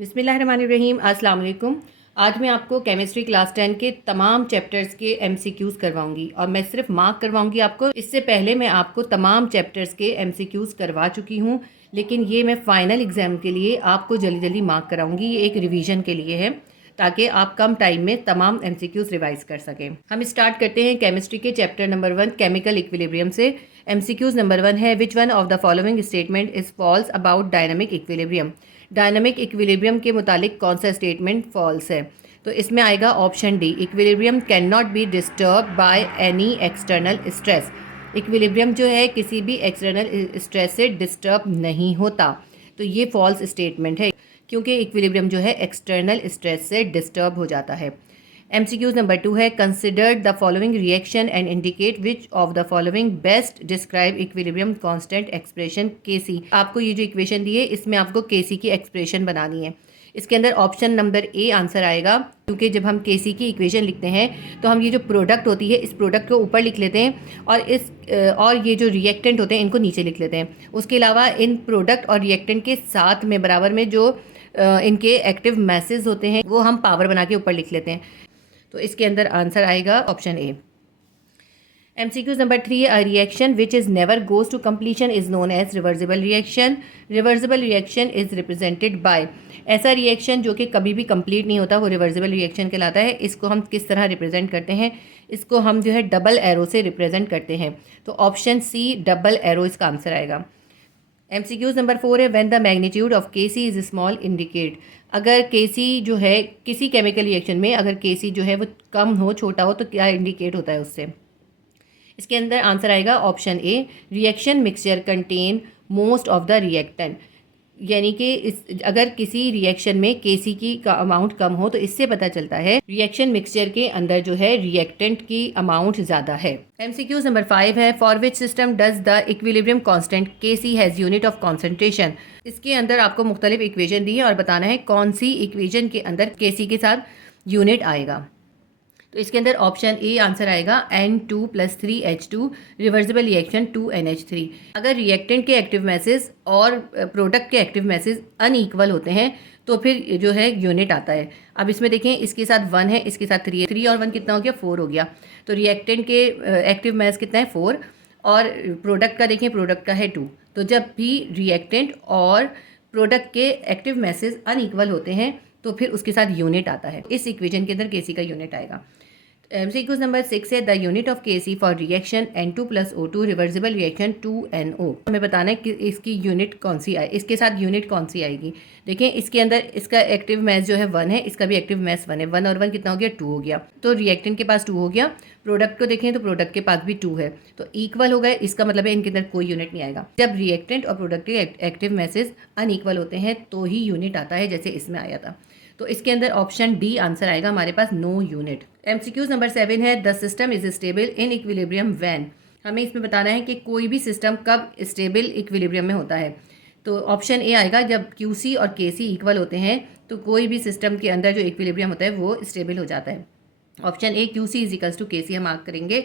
बिस्मिल्लाहिर्रहमानिर्रहीम। अस्सलाम वालेकुम। आज मैं आपको केमिस्ट्री क्लास 10 के तमाम चैप्टर्स के एमसीक्यूज़ करवाऊंगी और मैं सिर्फ मार्क करवाऊंगी आपको। इससे पहले मैं आपको तमाम चैप्टर्स के एमसीक्यूज़ करवा चुकी हूँ, लेकिन ये मैं फ़ाइनल एग्ज़ाम के लिए आपको जल्दी जल्दी मार्क कराऊंगी। ये एक रिवीजन के लिए है ताकि आप कम टाइम में तमाम एमसीक्यूज़ रिवाइज कर सकें। हम स्टार्ट करते हैं केमिस्ट्री के चैप्टर नंबर 1 केमिकल इक्विलिब्रियम से। एमसीक्यूज़ नंबर 1 है, which one of the following statement is false about dynamic equilibrium. Dynamic equilibrium के मुतालिक कौन सा स्टेटमेंट फॉल्स है? तो इसमें आएगा option D, equilibrium can not be disturb by any external stress. Equilibrium जो है किसी भी एक्सटर्नल स्ट्रेस से डिस्टर्ब नहीं होता, तो ये फॉल्स स्टेटमेंट है क्योंकि इक्विलिब्रियम जो है एक्सटर्नल स्ट्रेस से डिस्टर्ब हो जाता है। एमसीक्यूज नंबर 2 है, consider the following reaction and indicate which of the following best describe equilibrium constant expression KC. आपको ये जो इक्वेशन दी है इसमें आपको केसी की एक्सप्रेशन बनानी है। इसके अंदर ऑप्शन नंबर ए आंसर आएगा, क्योंकि जब हम केसी की इक्वेशन लिखते हैं तो हम ये जो प्रोडक्ट होती है इस प्रोडक्ट को ऊपर लिख लेते हैं और ये जो रिएक्टेंट होते हैं इनको नीचे लिख लेते हैं। उसके अलावा इन प्रोडक्ट और रिएक्टेंट के साथ में बराबर में जो इनके एक्टिव मैसेज होते हैं वो हम पावर बना के ऊपर लिख लेते हैं। तो इसके अंदर आंसर आएगा option A. MCQs number 3, a reaction which is never goes to completion is known as reversible reaction. Reversible reaction is represented by, ऐसा रिएक्शन जो कि कभी भी कंप्लीट नहीं होता वो रिवर्सिबल रिएक्शन कहलाता है। इसको हम किस तरह रिप्रेजेंट करते हैं? इसको हम जो है डबल एरो से रिप्रेजेंट करते हैं। तो ऑप्शन सी डबल एरो इसका आंसर आएगा। एमसीक्यूज नंबर 4 है, when the magnitude of KC is small indicate. अगर केसी जो है किसी केमिकल रिएक्शन में अगर केसी जो है वो कम हो, छोटा हो, तो क्या इंडिकेट होता है उससे? इसके अंदर आंसर आएगा option A, reaction mixture contain most of the reactant. यानी कि अगर किसी रिएक्शन में केसी की का अमाउंट कम हो तो इससे पता चलता है रिएक्शन मिक्सचर के अंदर जो है रिएक्टेंट की अमाउंट ज़्यादा है। एमसीक्यूज नंबर 5 है, for which system does the equilibrium constant KC has unit of concentration. इसके अंदर आपको मुख्तलिफ इक्वेशन दी है और बताना है कौन सी इक्वेशन के अंदर केसी के साथ यूनिट आएगा। तो इसके अंदर ऑप्शन ए आंसर आएगा N2+3H2 रिवर्सिबल रिएक्शन 2NH3। अगर रिएक्टेंट के एक्टिव मैसेज और प्रोडक्ट के एक्टिव मैसेज अनईक्वल होते हैं तो फिर जो है यूनिट आता है। अब इसमें देखें, इसके साथ 1 है, इसके साथ 3 है, 3 और 1 कितना हो गया? 4 हो गया। तो रिएक्टेंट के एक्टिव मैस कितना है? 4। और प्रोडक्ट का देखें, प्रोडक्ट का है 2। तो जब भी रिएक्टेंट और प्रोडक्ट के एक्टिव मैसेज अनईक्वल होते हैं तो फिर उसके साथ यूनिट आता है। इस इक्वेशन के अंदर केसी का यूनिट आएगा। एमसीक्यूज नंबर 6 है, the unit of KC for reaction N2+O2 reversible reaction 2NO। हमें बताना है कि इसकी यूनिट कौन सी आए, इसके साथ यूनिट कौन सी आएगी। देखें, इसके अंदर इसका एक्टिव मैस जो है 1 है, इसका भी एक्टिव मैस 1 है। 1 और 1 कितना हो गया? 2 हो गया। तो रिएक्टेंट के पास 2 हो गया, प्रोडक्ट को देखें तो प्रोडक्ट के पास भी 2 है, तो इक्वल हो गए। इसका मतलब है इनके अंदर कोई यूनिट नहीं आएगा। जब रिएक्टेंट और प्रोडक्ट के एक्टिव मैसेज अनईक्वल होते हैं तो ही यूनिट आता है, जैसे इसमें आया था। तो इसके अंदर ऑप्शन डी आंसर आएगा हमारे पास, नो यूनिट। एमसीक्यूज नंबर 7 है, the system is stable in equilibrium when. हमें इसमें बताना है कि कोई भी सिस्टम कब स्टेबल इक्विलिब्रियम में होता है। तो ऑप्शन ए आएगा, जब क्यूसी और केसी इक्वल होते हैं तो कोई भी सिस्टम के अंदर जो इक्विलिब्रियम होता है वो स्टेबल हो जाता है। Option A QC is equals to KC हम मार्क करेंगे।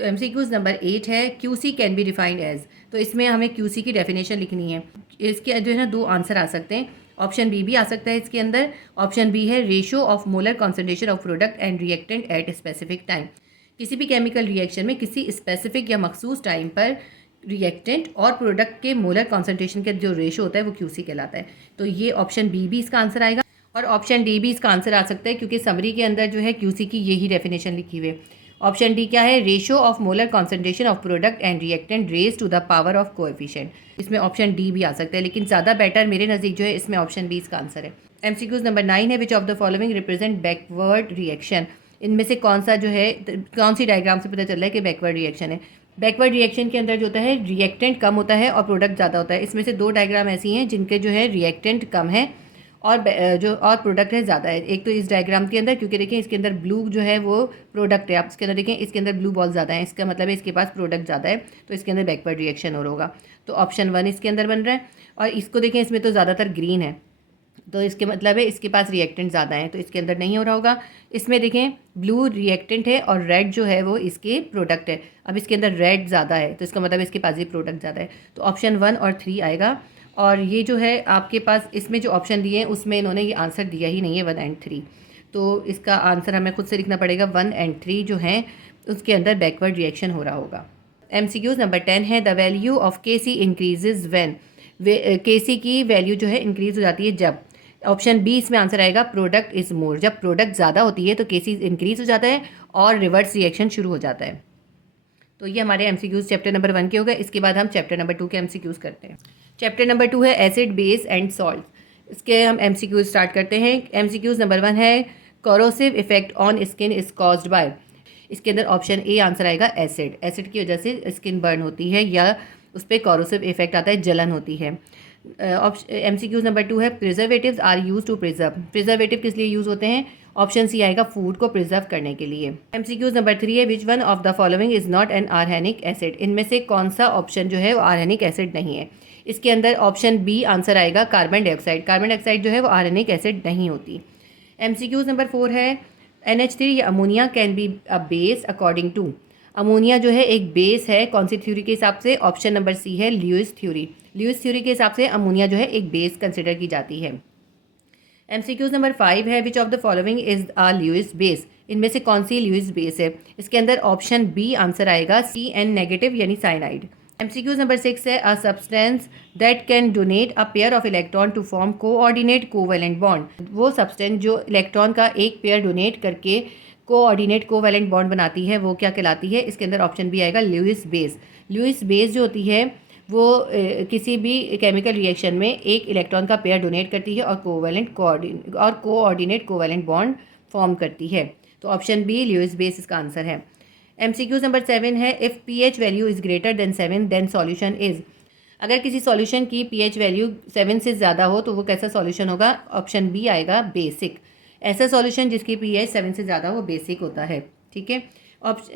एमसीक्यूज नंबर 8 है, QC can be defined as. तो इसमें हमें क्यूसी की डेफिनेशन लिखनी है। इसके जो है ना 2 आंसर आ सकते हैं। ऑप्शन बी भी आ सकता है इसके अंदर। ऑप्शन बी है, ratio of molar concentration of product and reactant at specific time. किसी भी केमिकल रिएक्शन में किसी स्पेसिफिक या मखसूस टाइम पर रिएक्टेंट और प्रोडक्ट के मोलर कॉन्सेंट्रेशन का जो रेशो होता है वो क्यूसी कहलाता है। तो ये ऑप्शन बी भी इसका आंसर आएगा और ऑप्शन डी भी इसका आंसर आ सकता है, क्योंकि समरी के अंदर जो है क्यूसी की यही डेफिनेशन लिखी हुई है। ऑप्शन डी क्या है? Ratio of molar concentration of product and reactant raise to the power of coefficient. इसमें ऑप्शन डी भी आ सकता है, लेकिन ज़्यादा बेटर मेरे नज़दीक जो है इसमें ऑप्शन बी इसका आंसर है। एमसीक्यूज नंबर 9 है, which of the following represent backward reaction. इनमें से कौन सा जो है, कौन सी डायग्राम से पता चल रहा है कि बैकवर्ड रिएक्शन है? बैकवर्ड रिएक्शन के अंदर जो होता है रिएक्टेंट कम होता है और प्रोडक्ट ज़्यादा होता है। इसमें से 2 डायग्राम ऐसी हैं जिनके जो है रिएक्टेंट कम है और जो और प्रोडक्ट है ज़्यादा है। एक तो इस डायग्राम के अंदर, क्योंकि देखें इसके अंदर ब्लू जो है वो प्रोडक्ट है, आप इसके अंदर देखें इसके अंदर ब्लू बॉल ज़्यादा है, इसका मतलब है इसके पास प्रोडक्ट ज़्यादा है, तो इसके अंदर बैकवर्ड रिएक्शन हो होगा। तो ऑप्शन 1 इसके अंदर बन रहा है। और इसको देखें, इसमें तो ज़्यादातर ग्रीन है, तो इसके मतलब है इसके पास रिएक्टेंट ज़्यादा है, तो इसके अंदर नहीं हो रहा होगा। इसमें देखें ब्लू रिएक्टेंट है और रेड जो है वो इसके प्रोडक्ट है। अब इसके अंदर रेड ज़्यादा है तो इसका मतलब इसके पास भी प्रोडक्ट ज़्यादा है, तो ऑप्शन 1 और 3 आएगा। और ये जो है आपके पास इसमें जो ऑप्शन दिए हैं उसमें इन्होंने ये आंसर दिया ही नहीं है 1 and 3। तो इसका आंसर हमें खुद से लिखना पड़ेगा। 1 and 3 जो हैं उसके अंदर बैकवर्ड रिएक्शन हो रहा होगा। MCQ नंबर 10 है the value of KC increases when. KC की वैल्यू जो है इंक्रीज हो जाती है जब। ऑप्शन बी इसमें आंसर आएगा प्रोडक्ट इज़ मोर। जब प्रोडक्ट ज़्यादा होती है तो KC इंक्रीज हो जाता है और रिवर्स रिएक्शन शुरू हो जाता है। तो ये हमारे MCQs चैप्टर नंबर 1 के हो गए। इसके बाद हम चैप्टर नंबर 2 के MCQs करते हैं। चैप्टर नंबर 2 है एसिड बेस एंड सॉल्ट। इसके हम MCQs स्टार्ट करते हैं। MCQs नंबर 1 है corrosive effect on skin is caused by. इसके अंदर ऑप्शन ए आंसर आएगा एसिड। एसिड की वजह से स्किन बर्न होती है या उस पर कोरोसिव इफेक्ट आता है, जलन होती है। MCQs नंबर 2 है preservatives are use to preserve. Preservative किस लिए यूज़ होते हैं? ऑप्शन सी आएगा फूड को प्रिजर्व करने के लिए। MCQs नंबर 3 है which one of the following is not an organic acid. इनमें से कौन सा ऑप्शन जो है वो आर्गेनिक एसिड नहीं है? इसके अंदर ऑप्शन बी आंसर आएगा कार्बन डाइऑक्साइड। कार्बन डाइऑक्साइड जो है वो आर्गेनिक एसिड नहीं होती। MCQs नंबर 4 है NH3 या ammonia can be a base according to. Ammonia जो है एक बेस है कौन सी थ्योरी के हिसाब से? ऑप्शन नंबर सी है ल्यूइस थ्योरी। ल्यूइस थ्योरी के हिसाब से अमोनिया जो है एक बेस कंसिडर की जाती है। MCQs नंबर 5 है which of the following is a Lewis base. इनमें से कौन सी ल्यूइस बेस है? इसके अंदर ऑप्शन बी आंसर आएगा CN नेगेटिव यानी साइनाइड। MCQs नंबर 6 है a substance that can donate a pair of electron to form coordinate covalent bond. वो सब्सटेंस जो इलेक्ट्रॉन का एक पेयर डोनेट करके कोऑर्डिनेट कोवैलेंट बॉन्ड बनाती है वो क्या कहलाती है? इसके अंदर ऑप्शन बी आएगा ल्यूइस बेस। ल्यूइस बेस जो होती है वो किसी भी केमिकल रिएक्शन में एक इलेक्ट्रॉन का पेयर डोनेट करती है और कोऑर्डिनेट कोवैलेंट बॉन्ड फॉर्म करती है। तो ऑप्शन बी ल्यूइस बेस इसका आंसर है। MCQ नंबर 7 है if pH value is greater than 7 then solution is. अगर किसी सॉल्यूशन की pH वैल्यू 7 से ज़्यादा हो तो वो कैसा सॉल्यूशन होगा? ऑप्शन बी आएगा बेसिक। ऐसा सॉल्यूशन जिसकी pH 7 से ज़्यादा हो बेसिक होता है। ठीक है।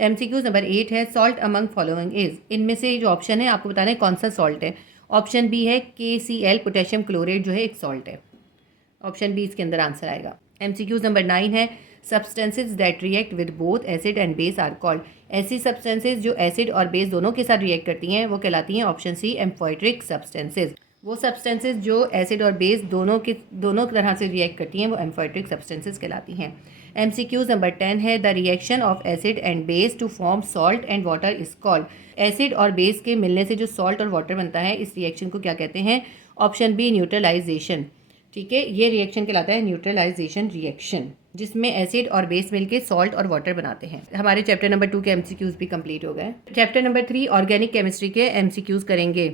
MCQ नंबर 8 है सॉल्ट अमंग फॉलोइंग इज। इनमें से जो ऑप्शन है आपको बताना है कौन सा सॉल्ट है। ऑप्शन बी है KCl पोटेशियम क्लोरेट जो है एक सॉल्ट है। ऑप्शन बी इसके अंदर आंसर आएगा। MCQ नंबर 9 है substances that react with both acid and base are called. ऐसी सब्सटेंसेज जो एसिड और बेस दोनों के साथ रिएक्ट करती हैं वो कहलाती हैं ऑप्शन सी एम्फोइट्रिक सब्सटेंसेज। वो सब्सटेंसेज जो एसिड और बेस दोनों तरह से रिएक्ट करती हैं वो एम्फोइट्रिक सब्सटेंसेज कहलाती हैं। MCQ नंबर 10 है the reaction of acid and base to form salt and water is called. Acid और बेस के मिलने से जो सॉल्ट और वाटर बनता है इस रिएक्शन को क्या कहते हैं? Option B neutralisation. ठीक है, ये रिएक्शन कहलाता है न्यूट्रलाइजेशन रिएक्शन, जिसमें एसिड और बेस मिलके सॉल्ट और वाटर बनाते हैं। हमारे चैप्टर नंबर 2 के MCQs भी कंप्लीट हो गए। चैप्टर नंबर 3 ऑर्गेनिक केमिस्ट्री के MCQs करेंगे।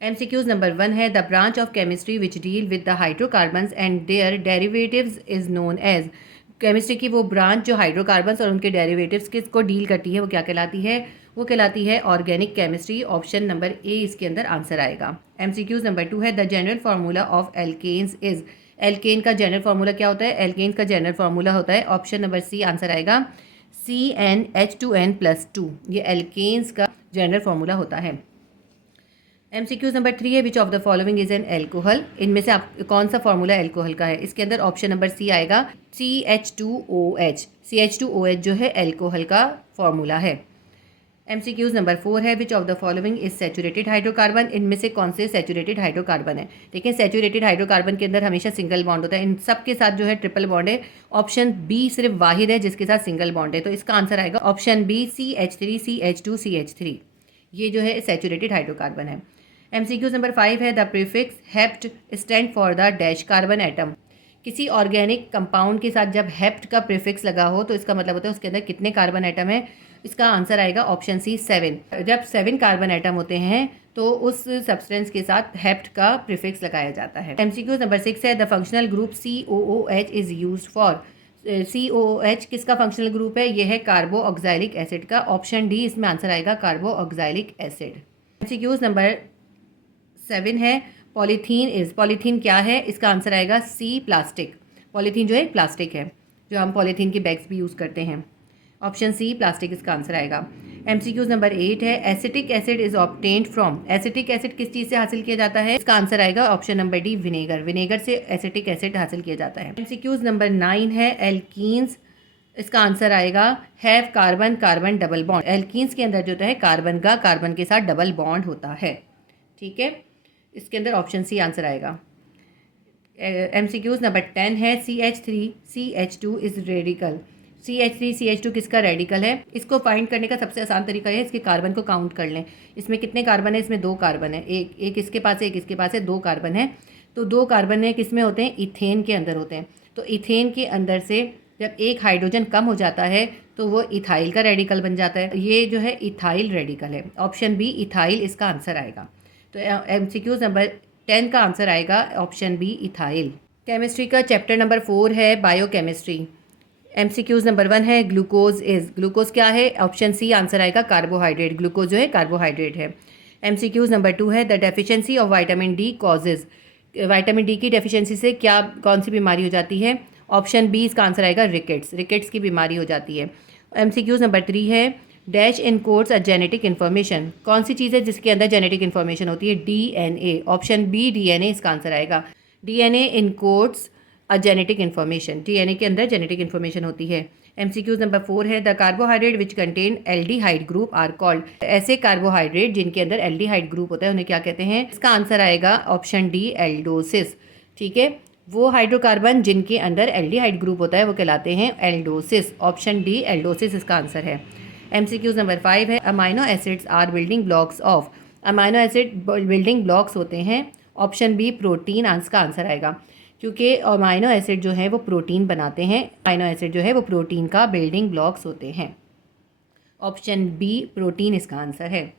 MCQs नंबर 1 है the branch of chemistry which deal with the hydrocarbons and their derivatives is known as. Chemistry की वो ब्रांच जो हाइड्रोकार्बन्स और उनके डेरिवेटिव्स किसको डील करती है वो क्या कहलाती है? वो कहलाती है organic chemistry. Option number A इसके अंदर आंसर आएगा। MCQs नंबर 2 है the general formula of alkanes is. Alkane का जनरल फार्मूला क्या होता है? एल्केन का जनरल फार्मूला होता है ऑप्शन नंबर सी आंसर आएगा CnH2n+2। ये एल्केन्स का जनरल फार्मूला होता है। MCQs नंबर 3 है which of the following is an alcohol. इनमें से आप कौन सा फार्मूला एल्कोहल का है? इसके अंदर ऑप्शन नंबर सी आएगा CH2OH। CH2OH जो है एल्कोहल का फार्मूला है। MCQs नंबर 4 है which of the following is saturated hydrocarbon. इनमें से कौन से सैचुरेटेड हाइड्रोकार्बन है? देखिए सैचुरेटेड हाइड्रोकार्बन के अंदर हमेशा सिंगल बॉन्ड होता है, इन सब के साथ जो है ट्रिपल बॉन्ड है। ऑप्शन बी सिर्फ वाहिद है जिसके साथ सिंगल बॉन्ड है, तो इसका आंसर आएगा option B CH3 CH2 CH3। ये जो है सैचुरेटेड हाइड्रोकार्बन है। MCQs नंबर 5 है the prefix hept stand for the dash carbon atom. किसी ऑर्गेनिक कंपाउंड के साथ जब हेप्ट का प्रीफिक्स लगा हो तो इसका मतलब होता है उसके अंदर कितने कार्बन एटम है। इसका आंसर आएगा ऑप्शन सी 7। जब 7 कार्बन एटम होते हैं तो उस सब्सटेंस के साथ हेप्ट का प्रीफिक्स लगाया जाता है। MCQs नंबर 6 है the functional group COOH is used for. COOH किसका फंक्शनल ग्रुप है? यह है कार्बो ऑक्सैलिक एसिड का। ऑप्शन डी इसमें आंसर आएगा कार्बो ऑक्सैलिक एसिड। MCQs नंबर 7 है पॉलीथीन इज। पॉलीथीन क्या है? इसका आंसर आएगा सी प्लास्टिक। पॉलीथीन जो है प्लास्टिक है, जो हम पॉलीथीन के बैग्स भी यूज़ करते हैं। ऑप्शन सी प्लास्टिक इसका आंसर आएगा। MCQs नंबर 8 है acetic acid is obtained from. Acetic acid किस चीज़ से हासिल किया जाता है? इसका आंसर आएगा option number D vinegar. Vinegar से एसिटिक एसिड हासिल किया जाता है। MCQs नंबर 9 है एल्कीन्स। इसका आंसर आएगा have carbon carbon double bond. Alkenes के अंदर जो है कार्बन के साथ डबल बॉन्ड होता है। ठीक है, इसके अंदर ऑप्शन सी आंसर आएगा। MCQs नंबर 10 है CH3CH2 इज़ रेडिकल। CH3CH2 किसका रेडिकल है? इसको फाइंड करने का सबसे आसान तरीका है इसके कार्बन को काउंट कर लें। इसमें कितने कार्बन है? इसमें 2 कार्बन है, एक इसके पास है, एक इसके पास है, 2 कार्बन है। तो 2 कार्बन है किस में होते हैं? इथेन के अंदर होते हैं। तो इथेन के अंदर से जब एक हाइड्रोजन कम हो जाता है तो वो इथाइल का रेडिकल बन जाता है। ये जो है इथाइल रेडिकल है। ऑप्शन बी इथाइल इसका आंसर आएगा। तो MCQs नंबर 10 का आंसर आएगा ऑप्शन बी इथाइल। केमिस्ट्री का चैप्टर नंबर 4 है बायोकेमिस्ट्री। MCQs नंबर 1 है ग्लूकोज इज। ग्लूकोज क्या है? ऑप्शन सी आंसर आएगा कार्बोहाइड्रेट। ग्लूकोज जो है कार्बोहाइड्रेट है। MCQs नंबर 2 है the deficiency of vitamin D causes. Vitamin D की डेफिशिएंसी से क्या कौन सी बीमारी हो जाती है? ऑप्शन बी इसका आंसर आएगा रिकेट्स। रिकेट्स की बीमारी हो जाती है। MCQs नंबर 3 है dash in codes a genetic information. कौन सी चीज़ है जिसके अंदर जेनेटिक इन्फॉर्मेशन होती है? DNA। ऑप्शन बी DNA इसका आंसर आएगा। DNA in codes a genetic information. DNA के अंदर जेनेटिक इन्फॉर्मेशन होती है। MCQs नंबर 4 है the carbohydrate which contain aldehyde group are called. ऐसे कार्बोहाइड्रेट जिनके अंदर एल्डिहाइड ग्रुप होता है उन्हें क्या कहते हैं? इसका आंसर आएगा ऑप्शन डी एल्डोसिस। ठीक है, वो हाइड्रोकार्बन जिनके अंदर एल्डिहाइड ग्रुप होता है वो कहलाते हैं एल्डोसिस। ऑप्शन डी एल्डोसिस इसका आंसर है। MCQs नंबर 5 है amino acids are building blocks of. Amino acid building blocks होते हैं। ऑप्शन बी प्रोटीन इसका आंसर आएगा, क्योंकि अमाइनो एसिड जो है वो प्रोटीन बनाते हैं। अमाइनो एसिड जो है वो प्रोटीन का बिल्डिंग ब्लॉक्स होते हैं। ऑप्शन बी प्रोटीन इसका आंसर है।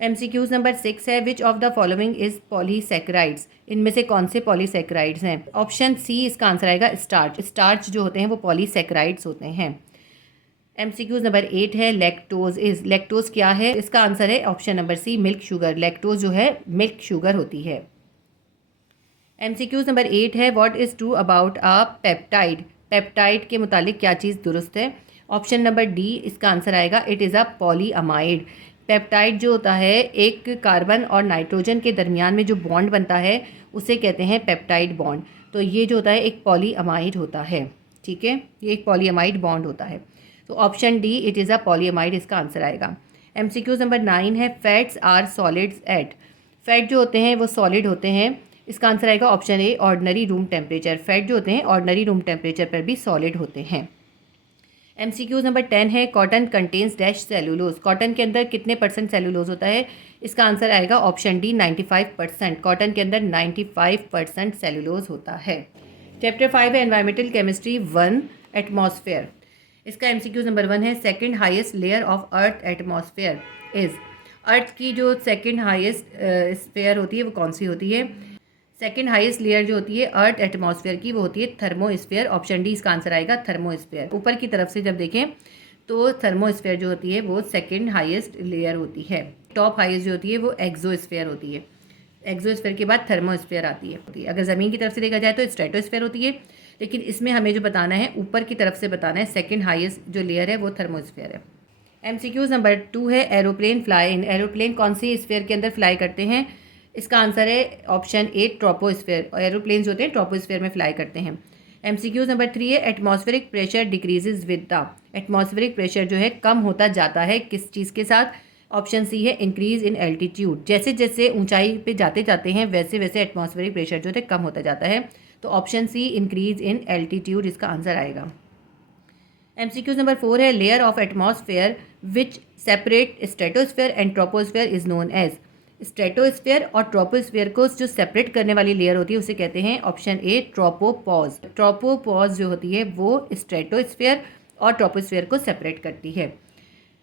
MCQs नंबर 6 है which of the following is polysaccharides. इनमें से कौन से पॉलीसेक्राइड्स हैं? ऑप्शन सी इसका आंसर आएगा स्टार्च। स्टार्च जो होते हैं वो पॉलीसेक्राइड्स होते हैं। MCQs नंबर 8 है लैक्टोज इज। लैक्टोज क्या है? इसका आंसर है option number C milk sugar. Lactose जो है मिल्क शुगर होती है। MCQs नंबर 8 है what is true about a peptide. Peptide के मुतालिक क्या चीज़ दुरुस्त है? ऑप्शन नंबर डी इसका आंसर आएगा it is a polyamide. Peptide जो होता है एक कार्बन और नाइट्रोजन के दरमियान में जो बॉन्ड बनता है उसे कहते हैं पेप्टाइड बॉन्ड। तो ये जो होता है एक पॉलीअमाइड होता है। ठीक है, ये एक पॉलीअमाइड बॉन्ड होता है। तो option D it is a polyamide इसका आंसर आएगा। MCQs नंबर 9 है fats are solids at. Fat जो होते हैं वो सॉलिड होते हैं। इसका आंसर आएगा ऑप्शन ए ऑर्डिनरी रूम टेम्परेचर। फैट जो होते हैं ऑर्डिनरी रूम टेम्परेचर पर भी सॉलिड होते हैं। MCQs नंबर 10 है cotton contains dash cellulose. Cotton के अंदर कितने % सेलुलोज होता है? इसका आंसर आएगा ऑप्शन डी 95%। कॉटन के अंदर 95% सेलुलोज होता है। चैप्टर 5 है एनवायरमेंटल केमिस्ट्री 1 एटमॉस्फेयर। इसका MCQs नंबर 1 है second highest layer of earth atmosphere is. Earth की जो सेकंड हाईएस्ट स्फेयर होती है वो कौन सी होती है? सेकंड हाईएस्ट लेयर जो होती है अर्थ एटमॉस्फेयर की वो होती है थर्मोस्फेयर। ऑप्शन डी इसका आंसर आएगा थर्मोस्फेयर। ऊपर की तरफ से जब देखें तो थर्मोस्फेयर जो होती है वो सेकंड हाईएस्ट लेयर होती है। टॉप हाईएस्ट जो होती है वो एक्सोस्फेयर होती है। एक्सोस्फेयर के बाद थर्मोस्फेयर आती है। अगर ज़मीन की तरफ से देखा जाए तो स्ट्रेटोस्फेयर होती है, लेकिन इसमें हमें जो बताना है ऊपर की तरफ से बताना है सेकंड हाईएस्ट जो लेयर है वो थर्मोस्फेयर है। MCQs नंबर 2 है एरोप्लेन फ्लाई इन। एरोप्लेन कौन सी स्फेयर के अंदर फ्लाई करते हैं? इसका आंसर है ऑप्शन ए ट्रोपोस्फेयर। एरोप्लेन जो होते हैं ट्रोपोस्फेयर में फ्लाई करते हैं। MCQs नंबर 3 है atmospheric pressure decreases with the. Atmospheric pressure जो है कम होता जाता है किस चीज़ के साथ? ऑप्शन सी है इंक्रीज इन एल्टीट्यूड। जैसे जैसे ऊंचाई पे जाते जाते हैं वैसे वैसे एटमॉस्फेरिक प्रेशर जो है कम होता जाता है। तो option C increase in altitude इसका आंसर आएगा। MCQs नंबर 4 है layer of atmosphere which separate stratosphere and troposphere is known as. Stratosphere और ट्रोपोस्फेयर को जो सेपरेट करने वाली लेयर होती है उसे कहते हैं ऑप्शन ए ट्रोपोपॉज। ट्रोपोपॉज जो होती है वो स्ट्रेटोस्फेयर और ट्रोपोस्फेयर को सेपरेट करती है।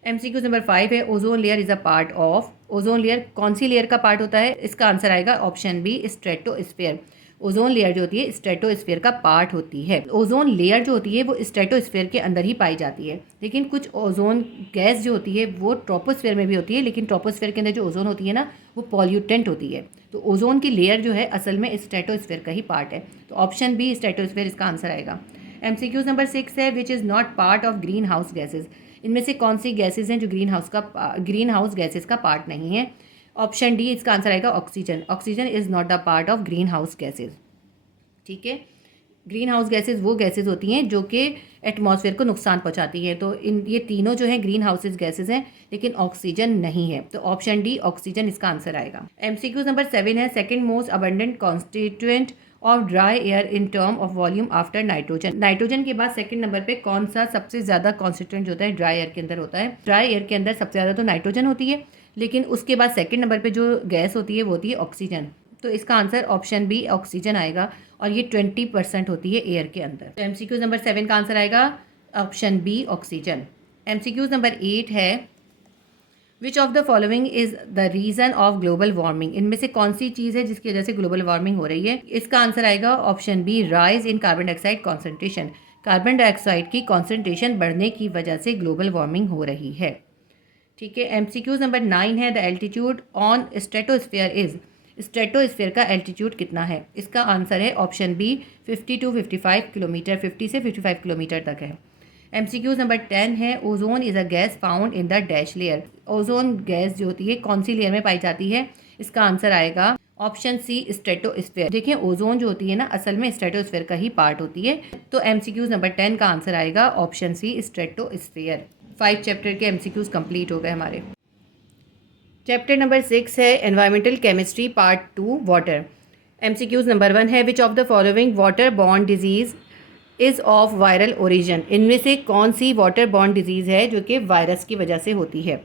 MCQs नंबर 5 है ozone layer is a part of. Ozone layer कौन सी लेयर का पार्ट होता है? इसका आंसर आएगा option B stratosphere. Ozone layer जो होती है स्ट्रेटोस्फेयर का पार्ट होती है। ओजोन लेयर जो होती है वो स्ट्रेटोस्फेयर के अंदर ही पाई जाती है, लेकिन कुछ ओजोन गैस जो होती है वो ट्रोपोस्फेयर में भी होती है, लेकिन ट्रोपोस्फेयर के अंदर जो ओजोन होती है ना वो पॉल्यूटेंट होती है। तो ओजोन की लेयर जो है असल में स्ट्रेटोस्फेयर का ही पार्ट है। तो ऑप्शन बी स्ट्रेटोस्फेयर इसका आंसर आएगा। MCQs नंबर 6 है which is not part of green house gases. इनमें से कौन सी गैसेज हैं जो ग्रीन हाउस गैसेज का पार्ट नहीं है? ऑप्शन डी इसका आंसर आएगा oxygen. Oxygen is not the part of green house gases. ठीक है, ग्रीन हाउस गैसेज वो गैसेज होती हैं जो कि एटमॉस्फेयर को नुकसान पहुंचाती है। तो ये तीनों जो हैं ग्रीन हाउसेज गैसेज हैं, लेकिन ऑक्सीजन नहीं है। तो ऑप्शन डी ऑक्सीजन इसका आंसर आएगा। MCQ नंबर 7 है, second most abundant constituent of dry air in term of volume after nitrogen. Nitrogen के बाद सेकंड नंबर पे कौन सा सबसे ज़्यादा कॉन्स्टिट्यूएंट होता है ड्राई एयर के अंदर होता है? ड्राई एयर के अंदर सबसे ज़्यादा तो नाइट्रोजन होती है, लेकिन उसके बाद सेकंड नंबर पे जो गैस होती है वो होती है ऑक्सीजन। तो इसका आंसर ऑप्शन बी ऑक्सीजन आएगा, और ये 20% होती है एयर के अंदर। तो MCQ नंबर 7 का आंसर आएगा option B oxygen. MCQ number 8 है, which of the following is the reason of global warming. इनमें से कौन सी चीज़ है जिसकी वजह से ग्लोबल वार्मिंग हो रही है? इसका आंसर आएगा option B rise in carbon dioxide concentration. Carbon dioxide की कॉन्सेंट्रेशन बढ़ने की वजह से ग्लोबल वार्मिंग हो रही है। ठीक है। MCQ नंबर 9 है, the altitude on stratosphere is. Stratosphere का एल्टीट्यूड कितना है? इसका आंसर है ऑप्शन बी 50 to 55 किलोमीटर, 50 से 55 किलोमीटर तक है। MCQ नंबर 10 है, ozone is a gas found in the dash layer. Ozone gas जो होती है कौन सी लेयर में पाई जाती है? इसका आंसर आएगा ऑप्शन सी स्ट्रेटोस्फीयर। देखिए ओजोन जो होती है ना, असल में स्ट्रेटोस्फीयर का ही पार्ट होती है। तो MCQ नंबर 10 का आंसर आएगा ऑप्शन सी स्ट्रेटोस्फीयर। 5 चैप्टर के MCQs कंप्लीट हो गए हमारे। चैप्टर नंबर 6 है, environmental chemistry part 2 water. MCQs number 1 है, which of the following water borne disease is of viral origin. इनमें से कौन सी वाटर बॉर्न डिजीज़ है जो कि वायरस की वजह से होती है?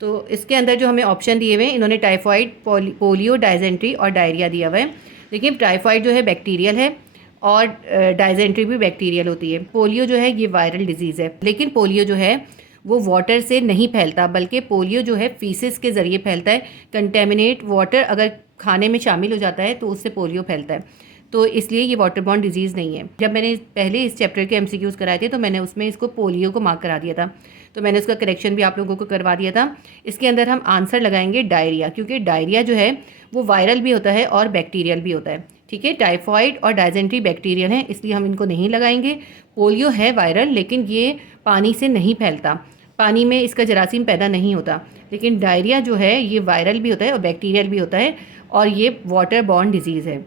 तो इसके अंदर जो हमें ऑप्शन दिए हुए हैं, इन्होंने टाइफाइड, पोलियो, डायजेंट्री और डायरिया दिया हुआ है। देखिए टाइफाइड जो है बैक्टीरियल है, और डायजेंट्री भी बैक्टीरियल होती है। पोलियो जो है ये वायरल डिजीज़ है, लेकिन पोलियो जो है वो वाटर से नहीं फैलता, बल्कि पोलियो जो है फीसिस के ज़रिए फैलता है। कंटेमिनेट वाटर अगर खाने में शामिल हो जाता है तो उससे पोलियो फैलता है। तो इसलिए ये वाटर बॉर्न डिजीज़ नहीं है। जब मैंने पहले इस चैप्टर के MCQs कराए थे तो मैंने उसमें इसको पोलियो को मार्क करा दिया था, तो मैंने उसका करेक्शन भी आप लोगों को करवा दिया था। इसके अंदर हम आंसर लगाएंगे डायरिया, क्योंकि डायरिया जो है वो वायरल भी होता है और बैक्टीरियल भी होता है। ठीक है, टाइफाइड और डायजेंट्री बैक्टीरियल हैं, इसलिए हम इनको नहीं लगाएंगे। पोलियो है वायरल, लेकिन ये पानी से नहीं फैलता, पानी में इसका जरासीम पैदा नहीं होता। लेकिन डायरिया जो है ये वायरल भी होता है और बैक्टीरियल भी होता है, और ये वाटर बॉर्न डिजीज़ है।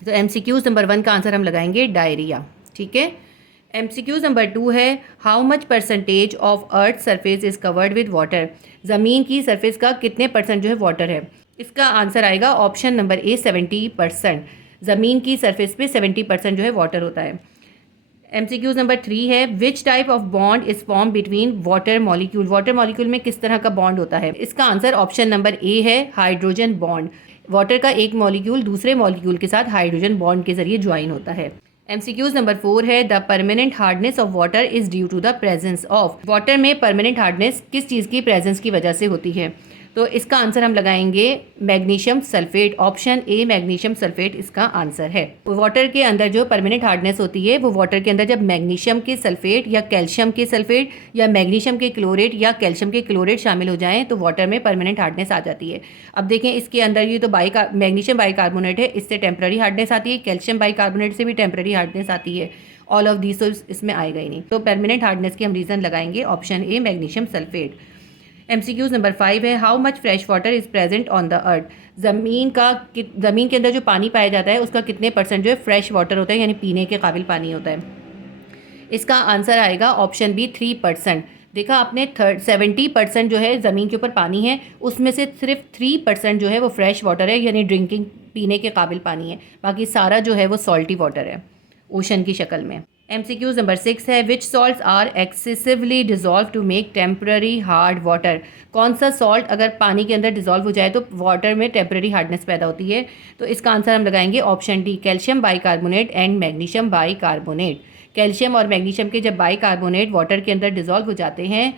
तो MCQ नंबर 1 का आंसर हम लगाएंगे डायरिया। ठीक है। MCQ नंबर 2 है, how much percentage of earth surface is covered with water. ज़मीन की सरफेस का कितने परसेंट जो है वाटर है? इसका आंसर आएगा ऑप्शन नंबर ए 70%। ज़मीन की सरफेस पे 70% जो है वाटर होता है। MCQ नंबर 3 है, which type of bond is form between water molecule. Water molecule में किस तरह का बॉन्ड होता है? इसका आंसर ऑप्शन नंबर ए है हाइड्रोजन बॉन्ड। वाटर का एक मॉलिक्यूल दूसरे मॉलिक्यूल के साथ हाइड्रोजन बॉन्ड के जरिए ज्वाइन होता है। MCQ नंबर 4 है, the permanent hardness of water is due to the presence of. Water में परमानेंट हार्डनेस किस चीज़ की प्रेजेंस की वजह से होती है? तो इसका आंसर हम लगाएंगे magnesium sulphate. Option A magnesium sulphate इसका आंसर है। वाटर के अंदर जो परमानेंट हार्डनेस होती है वो वाटर के अंदर जब मैग्नीशियम के सल्फेट या कैल्शियम के सल्फेट या मैग्नीशियम के क्लोरेट या कैल्शियम के क्लोरेट शामिल हो जाएं तो वाटर में परमानेंट हार्डनेस आ जाती है। अब देखें इसके अंदर ये तो मैग्नीशियम बाइकार्बोनेट है, इससे टेम्पररी हार्डनेस आती है। कैल्शियम बाइकार्बोनेट से भी टेम्पररी हार्डनेस आती है। ऑल ऑफ दीज तो इसमें आएगा ही नहीं। तो परमानेंट हार्डनेस की हम रीज़न लगाएंगे option A magnesium sulphate. MCQ number 5 है, how much fresh water is present on the earth. ज़मीन के अंदर जो पानी पाया जाता है उसका कितने परसेंट जो है फ्रेश वाटर होता है, यानी पीने के काबिल पानी होता है? इसका आंसर आएगा ऑप्शन बी 3%। देखा आपने 70% जो है ज़मीन के ऊपर पानी है, उसमें से सिर्फ 3% जो है वो फ्रेश वाटर है, यानी ड्रिंकिंग पीने के काबिल पानी है। बाकी सारा जो है वो सॉल्टी वाटर है ओशन की शक्ल में। MCQ नंबर 6 है, which salts are excessively dissolve to make temporary hard water. कौन सा सॉल्ट अगर पानी के अंदर डिजॉल्व हो जाए तो वाटर में टेम्पररी हार्डनेस पैदा होती है? तो इसका आंसर हम लगाएंगे option D calcium bicarbonate and magnesium bicarbonate. Calcium और मैग्नीशियम के जब बाइकार्बोनेट वाटर के अंदर डिजॉल्व हो जाते हैं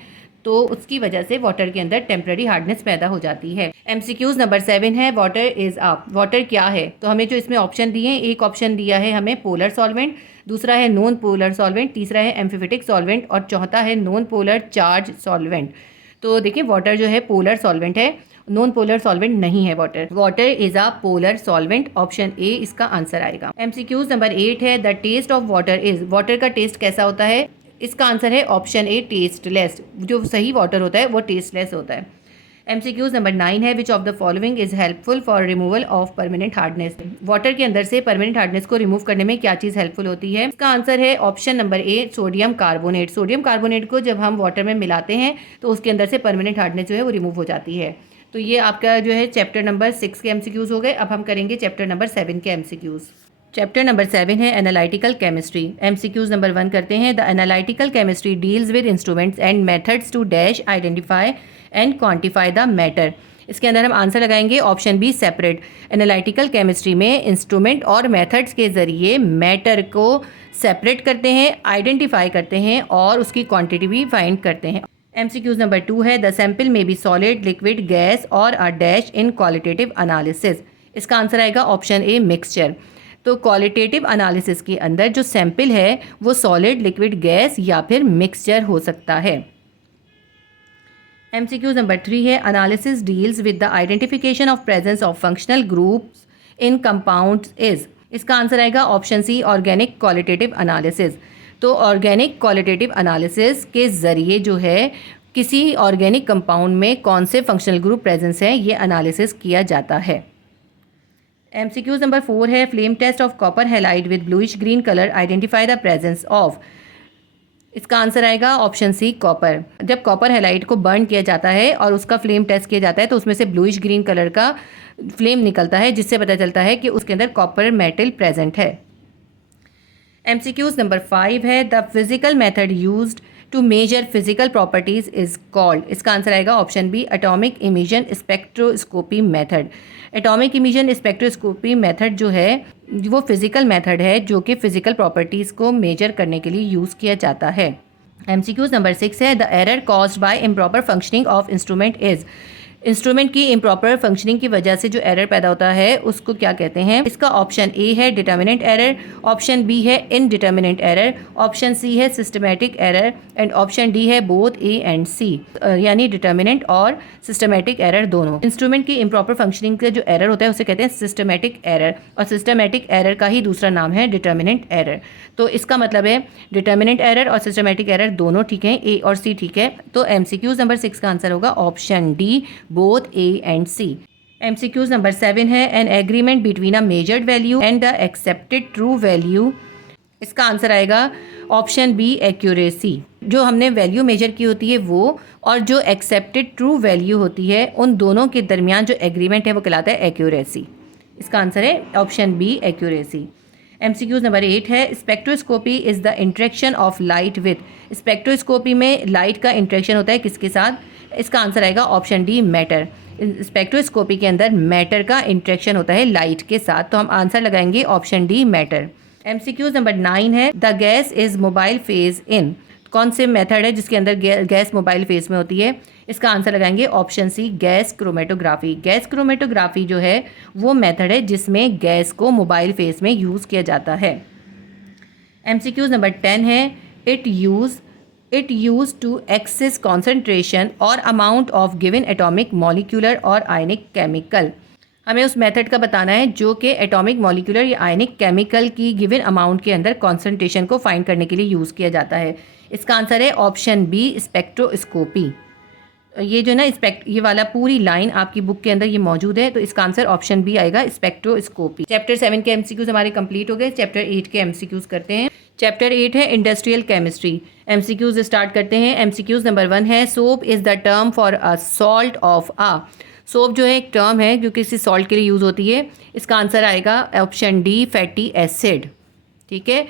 तो उसकी वजह से वाटर के अंदर टेम्पररी हार्डनेस पैदा हो जाती है। MCQ नंबर 7 है, वाटर इज़ अप। वाटर क्या है? तो हमें जो इसमें ऑप्शन दिए हैं, एक ऑप्शन दिया है हमें पोलर सॉल्वेंट, दूसरा है नॉन पोलर सॉल्वेंट, तीसरा है एम्फीफिटिक सॉल्वेंट और चौथा है नॉन पोलर चार्ज सॉल्वेंट। तो देखिए वाटर जो है पोलर सॉल्वेंट है, नॉन पोलर सॉल्वेंट नहीं है water. Water is a polar solvent. Option A इसका आंसर आएगा। MCQ नंबर 8 है, the taste of water is. Water का टेस्ट कैसा होता है? इसका आंसर है ऑप्शन ए टेस्टलेस। जो सही वाटर होता है वो टेस्टलेस होता है। MCQs नंबर 9 है, which of the following is helpful for removal of permanent hardness. Water के अंदर से परमानेंट हार्डनेस को रिमूव करने में क्या चीज़ हेल्पफुल होती है? इसका आंसर है ऑप्शन नंबर ए, सोडियम कार्बोनेट। सोडियम कार्बोनेट को जब हम वाटर में मिलाते हैं तो उसके अंदर से परमानेंट हार्डनेस जो है वो रिमूव हो जाती है। तो ये आपका जो है चैप्टर नंबर 6 के MCQs हो गए। अब हम करेंगे चैप्टर नंबर 7 के MCQs। चैप्टर नंबर 7 है एनालिटिकल केमिस्ट्री। MCQs नंबर 1 करते हैं। The analytical chemistry deals with instruments and methods to dash identify and quantify the matter. इसके अंदर हम आंसर लगाएंगे option B, separate. Analytical chemistry में इंस्ट्रूमेंट और मेथड्स के ज़रिए मैटर को सेपरेट करते हैं, आइडेंटिफाई करते हैं और उसकी क्वांटिटी भी फाइंड करते हैं। MCQs नंबर 2 है, द सैम्पल में बी सॉलिड, लिक्विड, गैस और a dash in qualitative analysis. इसका आंसर आएगा ऑप्शन ए, मिक्सचर। तो क्वालिटेटिव एनालिसिस के अंदर जो सैंपल है वो सॉलिड, लिक्विड, गैस या फिर मिक्सचर हो सकता है। MCQs नंबर 3 है, analysis deals with the identification of presence of functional groups in compounds is. इसका आंसर आएगा option C, organic qualitative analysis. तो ऑर्गेनिक क्वालिटेटिव एनालिसिस के ज़रिए जो है किसी ऑर्गेनिक कंपाउंड में कौन से फंक्शनल ग्रुप प्रेजेंस हैं ये एनालिसिस किया जाता है। MCQs नंबर 4 है, flame test of copper halide with bluish green colour, identify the presence of. इसका आंसर आएगा ऑप्शन सी, कॉपर। जब कॉपर हैलाइड को बर्न किया जाता है और उसका फ्लेम टेस्ट किया जाता है तो उसमें से ब्लूइश ग्रीन कलर का फ्लेम निकलता है, जिससे पता चलता है कि उसके अंदर कॉपर मेटल प्रेजेंट है। MCQs नंबर 5 है, the physical method used to measure physical properties is called. इसका आंसर आएगा option B, atomic emission spectroscopy method. Atomic emission spectroscopy method जो है वो फिजिकल मेथड है जो कि फिजिकल प्रॉपर्टीज़ को मेजर करने के लिए यूज़ किया जाता है। MCQs नंबर 6 है, the error caused by improper functioning of instrument is. Instrument की इम्प्रॉपर फंक्शनिंग की वजह से जो एरर पैदा होता है उसको क्या कहते हैं? इसका ऑप्शन ए है डिटर्मिनेंट एरर, ऑप्शन बी है इनडिटर्मिनेंट एरर, ऑप्शन सी है systematic error and option D है बोथ ए एंड सी, यानी डिटर्मिनेंट और सिस्टमैटिक एरर दोनों। इंस्ट्रूमेंट की इम्प्रॉपर फंक्शनिंग का जो एरर होता है उसे कहते हैं सिस्टमैटिक एरर, और सिस्टमैटिक एरर का ही दूसरा नाम है डिटर्मिनेंट एरर। तो इसका मतलब है डिटर्मिनेंट एरर और सिस्टमैटिक एरर दोनों ठीक हैं, ए और सी ठीक है। तो MCQs नंबर 6 का आंसर होगा option D, both A and C. MCQs number 7 है, an agreement between a measured value and the accepted true value। इसका आंसर आएगा ऑप्शन बी, एक्यूरेसी। जो हमने वैल्यू मेजर की होती है वो और जो एक्सेप्टेड ट्रू वैल्यू होती है उन दोनों के दरमियान जो एग्रीमेंट है वो कहलाता है एक्यूरेसी। इसका आंसर है option B, accuracy. MCQs number 8 है, spectroscopy is the interaction of light with. Spectroscopy में लाइट का इंट्रैक्शन होता है किसके साथ? इसका आंसर आएगा ऑप्शन डी, मैटर। स्पेक्ट्रोस्कोपी के अंदर मैटर का इंट्रैक्शन होता है लाइट के साथ, तो हम आंसर लगाएंगे option D, matter. MCQs number 9 है, the gas is mobile phase in. कौन से मेथड है जिसके अंदर गैस मोबाइल फेज में होती है? इसका आंसर लगाएंगे option C, gas chromatography. Gas chromatography जो है वो मेथड है जिसमें गैस को मोबाइल फेज में यूज़ किया जाता है। MCQs नंबर 10 है, it use to access concentration और amount of given atomic molecular और आयनिक केमिकल। हमें उस मेथड का बताना है जो कि एटॉमिक मॉलिक्यूलर या आयनिक केमिकल की गिवन अमाउंट के अंदर कॉन्सेंट्रेशन को फाइंड करने के लिए यूज़ किया जाता है। इसका आंसर है ऑप्शन बी, स्पेक्ट्रोस्कोपी। ये जो ना ये वाला पूरी लाइन आपकी बुक के अंदर ये मौजूद है, तो इसका आंसर ऑप्शन बी आएगा, स्पेक्ट्रोस्कोपी। चैप्टर 7 के MCQs हमारे कंप्लीट हो गए। चैप्टर 8 के MCQs करते हैं। चैप्टर 8 है इंडस्ट्रियल केमिस्ट्री। MCQs स्टार्ट करते हैं। MCQs नंबर 1 है, soap is the term for a salt of a. Soap जो है एक टर्म है जो किसी सॉल्ट के लिए यूज़ होती है। इसका आंसर आएगा ऑप्शन डी, फैटी एसिड। ठीक है,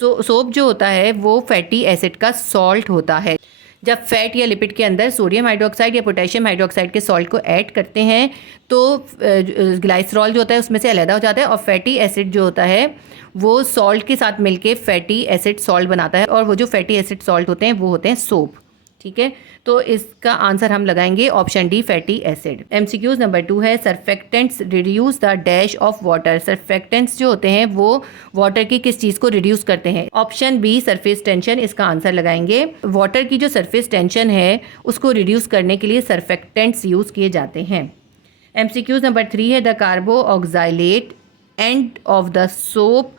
सोप जो होता है वो फैटी एसिड का सॉल्ट होता है। जब फैट या लिपिड के अंदर सोडियम हाइड्रोक्साइड या पोटेशियम हाइड्रोक्साइड के सॉल्ट को ऐड करते हैं तो ग्लाइसरॉल जो होता है उसमें से अलग हो जाता है और फैटी एसिड जो होता है वो सॉल्ट के साथ मिलके फैटी एसिड सॉल्ट बनाता है, और वो जो फैटी एसिड सॉल्ट होते हैं वो होते हैं सोप। ठीक है, तो इसका आंसर हम लगाएंगे option D, fatty acid. MCQs number 2 है, surfactants reduce the dash of water. Surfactants जो होते हैं वो वाटर की किस चीज़ को रिड्यूस करते हैं? Option B, surface tension. इसका आंसर लगाएंगे। वाटर की जो सरफेस टेंशन है उसको रिड्यूस करने के लिए सर्फेक्टेंट्स यूज़ किए जाते हैं। MCQs नंबर 3 है, the carboxylate end of the soap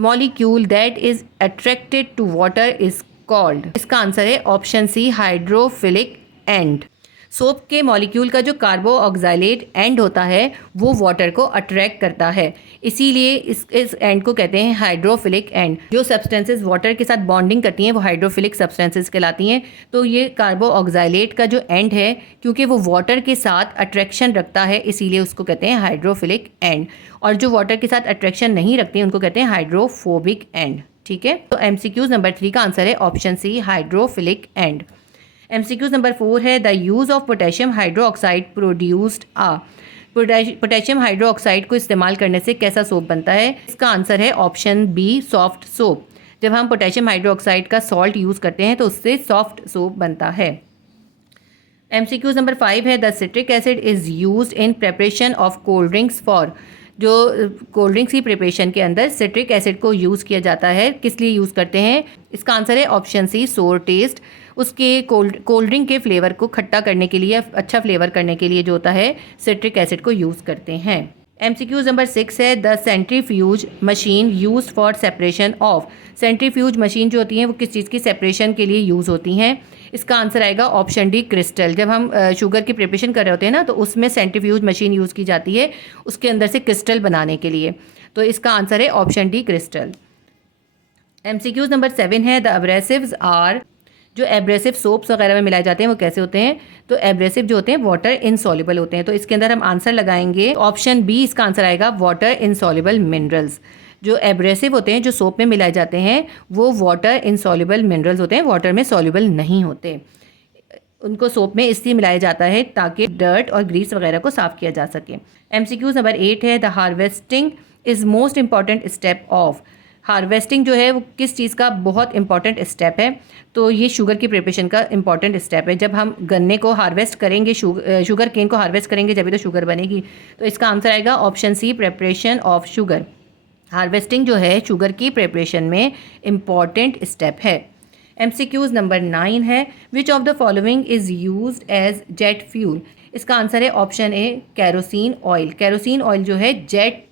molecule that is attracted to water is called. इसका आंसर है option C, hydrophilic end. Soap के मॉलिक्यूल का जो कार्बो ऑक्साइलेट एंड होता है वो वाटर को अट्रैक्ट करता है, इसीलिए इस एंड को कहते हैं हाइड्रोफिलिक एंड। जो सब्सटेंसेस वाटर के साथ बॉन्डिंग करती हैं वो हाइड्रोफिलिक सब्सटेंसेस कहलाती हैं। तो ये कार्बो ऑक्साइलेट का जो एंड है, क्योंकि वो वाटर के साथ अट्रैक्शन रखता है, इसीलिए उसको कहते हैं हाइड्रोफिलिक एंड। और जो वाटर के साथ अट्रैक्शन नहीं रखते हैं उनको कहते हैं हाइड्रोफोबिक एंड। ठीक है, तो MCQ नंबर 3 का आंसर है option C, hydrophilic end. MCQ number 4 है the use of potassium hydroxide produced a. Potassium hydroxide को इस्तेमाल करने से कैसा सोप बनता है? इसका आंसर है ऑप्शन बी, सॉफ्ट सोप। जब हम पोटेशियम हाइड्रोक्साइड का सॉल्ट यूज़ करते हैं तो उससे सॉफ्ट सोप बनता है। MCQ नंबर 5 है the citric acid is used in preparation of cold drinks for. जो कोल्ड ड्रिंक्स की प्रिपरेशन के अंदर सिट्रिक एसिड को यूज़ किया जाता है, किस लिए यूज़ करते हैं? इसका आंसर है ऑप्शन सी, सोर टेस्ट। उसके कोल्ड ड्रिंक के फ्लेवर को खट्टा करने के लिए, अच्छा फ्लेवर करने के लिए जो होता है सिट्रिक एसिड को यूज़ करते हैं। MCQ नंबर 6 है the centrifuge machine use for separation of. Centrifuge machine जो होती हैं वो किस चीज़ की सेपरेशन के लिए यूज़ होती हैं? इसका आंसर आएगा ऑप्शन डी, क्रिस्टल। जब हम शुगर की प्रिपरेशन कर रहे होते हैं ना, तो उसमें सेंट्रीफ्यूज मशीन यूज़ की जाती है उसके अंदर से क्रिस्टल बनाने के लिए। तो इसका आंसर है option D, crystal. MCQ number 7 है द एब्रेसिव्स आर। जो एब्रेसिव सोप्स वगैरह में मिलाए जाते हैं वो कैसे होते हैं? तो एब्रेसिव जो होते हैं वाटर इनसॉल्युबल होते हैं। तो इसके अंदर हम आंसर लगाएंगे ऑप्शन बी, इसका आंसर आएगा वाटर इनसॉल्युबल मिनरल्स। जो एब्रेसिव होते हैं जो सोप में मिलाए जाते हैं वो वाटर इनसॉल्युबल मिनरल्स होते हैं, वाटर में सॉल्युबल नहीं होते। उनको सोप में इसलिए मिलाया जाता है ताकि डर्ट और ग्रीस वगैरह को साफ़ किया जा सके। MCQ नंबर 8 है the harvesting is most important step of. Harvesting जो है वो किस चीज़ का बहुत इंपॉर्टेंट स्टेप है? तो ये शुगर की प्रिपरेशन का इंपॉर्टेंट स्टेप है। जब हम गन्ने को हार्वेस्ट करेंगे, शुगर केन को हार्वेस्ट करेंगे, जब तो शुगर बनेगी। तो इसका आंसर आएगा option C, preparation of sugar. Harvesting जो है शुगर की प्रिपरेशन में इम्पॉर्टेंट स्टेप है। MCQ नंबर 9 है which of the following is used as jet fuel. इसका आंसर है option A, kerosene oil. Kerosene oil जो है जेट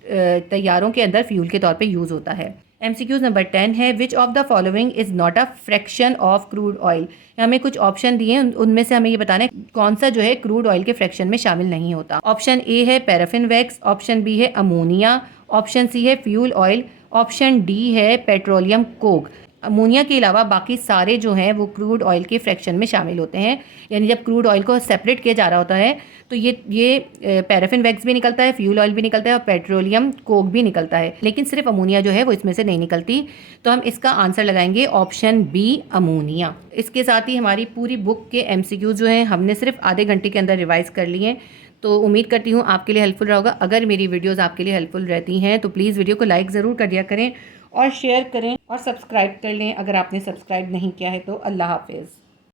तैयारों के अंदर फ्यूल के तौर पे यूज़ होता है। MCQ नंबर 10 है which of the following is not a fraction of crude oil. हमें कुछ ऑप्शन दिए हैं, उनमें से हमें ये बताना है कौन सा जो है क्रूड ऑयल के फ्रैक्शन में शामिल नहीं होता। ऑप्शन ए है पैराफिन वैक्स, ऑप्शन बी है अमोनिया, ऑप्शन सी है फ्यूल ऑयल, ऑप्शन डी है पेट्रोलियम कोक। अमोनिया के अलावा बाकी सारे जो हैं वो क्रूड ऑयल के फ्रैक्शन में शामिल होते हैं। यानी जब क्रूड ऑयल को सेपरेट किया जा रहा होता है तो ये पैराफिन वैक्स भी निकलता है, फ्यूल ऑयल भी निकलता है और पेट्रोलियम कोक भी निकलता है, लेकिन सिर्फ अमोनिया जो है वो इसमें से नहीं निकलती। तो हम इसका आंसर लगाएंगे ऑप्शन बी, अमोनिया। इसके साथ ही हमारी पूरी बुक के MCQ जो हैं हमने सिर्फ आधे घंटे के अंदर रिवाइज़ कर लिए हैं। तो उम्मीद करती हूँ आपके लिए हेल्पफुल रहा होगा। अगर मेरी वीडियोस आपके लिए हेल्पफुल रहती हैं तो प्लीज़ वीडियो को लाइक ज़रूर कर दिया करें और शेयर करें और सब्सक्राइब कर लें अगर आपने सब्सक्राइब नहीं किया है तो। अल्लाह हाफिज़।